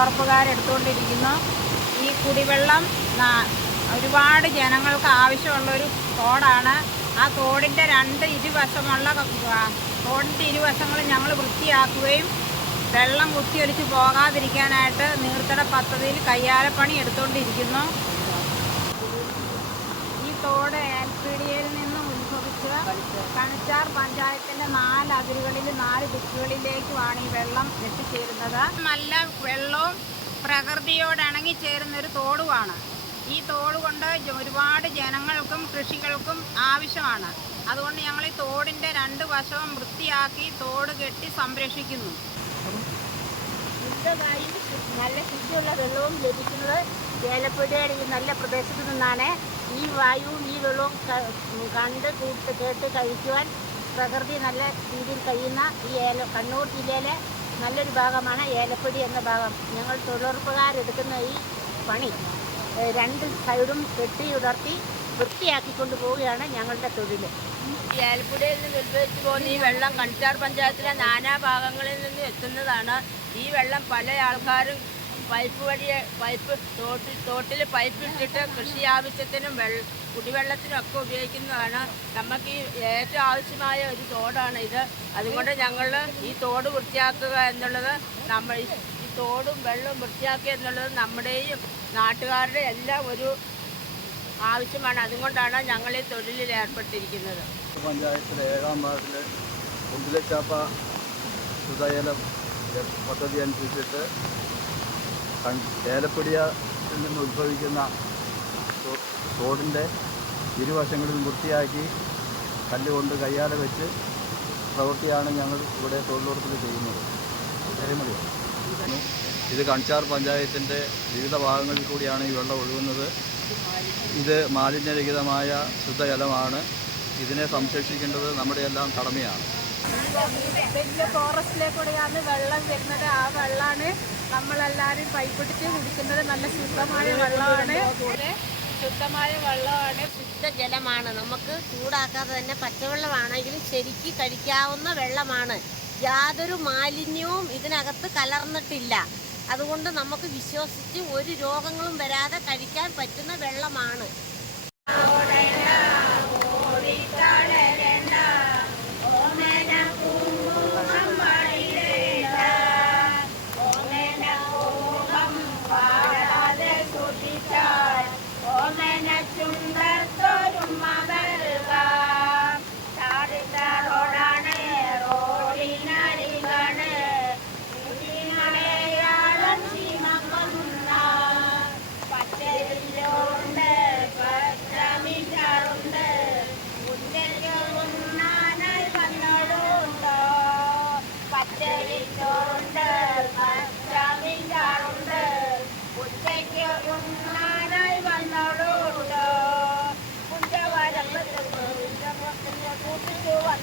തൊഴിലുറപ്പുകാരെടുത്തുകൊണ്ടിരിക്കുന്ന ഈ കുടിവെള്ളം ഒരുപാട് ജനങ്ങൾക്ക് ആവശ്യമുള്ള ഒരു തോടാണ്. ആ തോടിന്റെ രണ്ട് ഇരുവശമുള്ള തോടിന്റെ ഇരുവശങ്ങളും ഞങ്ങൾ വൃത്തിയാക്കുകയും വെള്ളം കുത്തിയൊലിച്ച് പോകാതിരിക്കാനായിട്ട് നീർത്തട പദ്ധതിയിൽ കയ്യാലപ്പണി എടുത്തുകൊണ്ടിരിക്കുന്നു. ഈ തോട് എൽ പി ഡി എയിൽ നിന്ന് ഉത്ഭവിച്ച് കണിച്ചാർ പഞ്ചായത്തിന്റെ നാല് അതിരുകളിൽ നാല് ദിക്കുകളിലേക്കുമാണ് ഈ വെള്ളം എത്തിച്ചേരുന്നത്. നല്ല വെള്ളവും പ്രകൃതിയോട് ഇണങ്ങിച്ചേരുന്ന ഒരു തോടുമാണ്. ഈ തോട് കൊണ്ട് ഒരുപാട് ജനങ്ങൾക്കും കൃഷികൾക്കും ആവശ്യമാണ്. അതുകൊണ്ട് ഞങ്ങൾ ഈ തോടിന്റെ രണ്ട് വശവും വൃത്തിയാക്കി തോട് കെട്ടി സംരക്ഷിക്കുന്നു. ശുദ്ധമായി നല്ല ശുദ്ധിയുള്ള വെള്ളവും ലഭിക്കുന്നത് ഏലപ്പുഴയുടെ ഈ നല്ല പ്രദേശത്ത് നിന്നാണ്. ഈ വായുവും ഈ വെള്ളവും കണ്ട് കൂട്ട് കേട്ട് കഴിക്കുവാൻ പ്രകൃതി നല്ല രീതിയിൽ കഴിയുന്ന ഈ ഏല കണ്ണൂർ ജില്ലയിലെ നല്ലൊരു ഭാഗമാണ് ഏലപ്പൊടി എന്ന ഭാഗം. ഞങ്ങൾ തൊഴിലുറപ്പുകാരെടുക്കുന്ന ഈ പണി രണ്ട് സൈഡും കെട്ടി ഉടർത്തി വൃത്തിയാക്കിക്കൊണ്ട് പോവുകയാണ് ഞങ്ങളുടെ തൊഴിൽ ഏലപ്പുഴയിൽ നിന്ന് ഉത്ഭവിച്ചു പോകുന്ന ഈ വെള്ളം കണിച്ചാർ പഞ്ചായത്തിലെ നാനാ ഭാഗങ്ങളിൽ നിന്ന് എത്തുന്നതാണ്. ഈ വെള്ളം പല ആൾക്കാരും പൈപ്പ് വഴി പൈപ്പ് തോട്ടിൽ തോട്ടിൽ പൈപ്പ് ഇട്ടിട്ട് കൃഷി ആവശ്യത്തിനും വെള്ള കുടിവെള്ളത്തിനും ഒക്കെ ഉപയോഗിക്കുന്നതാണ്. നമുക്ക് ഈ ഏറ്റവും ആവശ്യമായ ഒരു തോടാണ് ഇത്. അതുകൊണ്ട് ഞങ്ങൾ ഈ തോട് വൃത്തിയാക്കുക എന്നുള്ളത് നമ്മൾ ഈ തോടും വെള്ളവും വൃത്തിയാക്കുക എന്നുള്ളത് നമ്മുടെയും നാട്ടുകാരുടെ എല്ലാം ഒരു ആവശ്യമാണ്. അതുകൊണ്ടാണ് ഞങ്ങൾ ഈ തൊഴിലിൽ ഏർപ്പെട്ടിരിക്കുന്നത്. പഞ്ചായത്തിലെ ഏഴാം വാർഡിൽ കുണ്ടിലച്ചാപ്പ സുതയലം പദ്ധതി അനുസരിച്ചിട്ട് ഏലപ്പൊടിയിൽ നിന്ന് ഉത്ഭവിക്കുന്ന തോടിന്റെ ഇരുവശങ്ങളിലും വൃത്തിയാക്കി കല്ലുകൊണ്ട് കയ്യാലെ വെച്ച് പ്രവൃത്തിയാണ് ഞങ്ങൾ ഇവിടെ തൊഴിലുറപ്പിൽ ചെയ്യുന്നത്? ഇത് കണിച്ചാർ പഞ്ചായത്തിന്റെ വിവിധ ഭാഗങ്ങളിൽ കൂടിയാണ് ഈ വെള്ളം ഒഴുകുന്നത്. ഇത് മാലിന്യരഹിതമായ ശുദ്ധജലമാണ്. ഇതിനെ സംരക്ഷിക്കേണ്ടത് നമ്മുടെ എല്ലാം കടമയാണ്. വലിയ ഫോറസ്റ്റിലേക്കൂടെയാണ് വെള്ളം വരുന്നത്. ആ വെള്ളമാണ് നമ്മളെല്ലാവരും പൈപ്പിടിച്ച് കുടിക്കുന്നത് നല്ല ശുദ്ധമായ വെള്ളമാണ്. ശുദ്ധമായ വെള്ളമാണ്. ശുദ്ധജലമാണ്. നമുക്ക് ചൂടാക്കാതെ തന്നെ പച്ചവെള്ളമാണെങ്കിലും ശരിക്ക് കഴിക്കാവുന്ന വെള്ളമാണ്. യാതൊരു മാലിന്യവും ഇതിനകത്ത് കലർന്നിട്ടില്ല. അതുകൊണ്ട് നമുക്ക് വിശ്വസിച്ച് ഒരു രോഗങ്ങളും വരാതെ കഴിക്കാൻ പറ്റുന്ന വെള്ളമാണ്.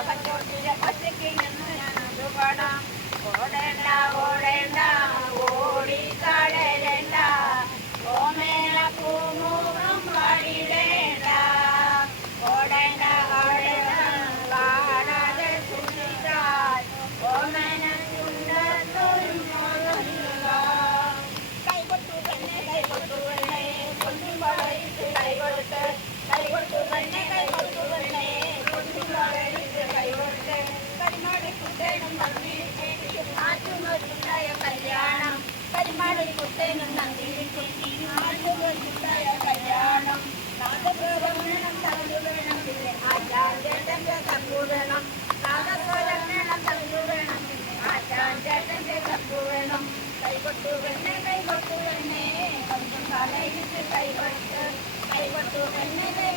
കൊമ്പുള്ള നിന്ന് ഞാൻ ഓർത്തുപാടാം ഓടേണ്ട सगळ्यांना काही नाही आमच्या बालाईचे काही वाटतं काही वाटतो काही नाही काही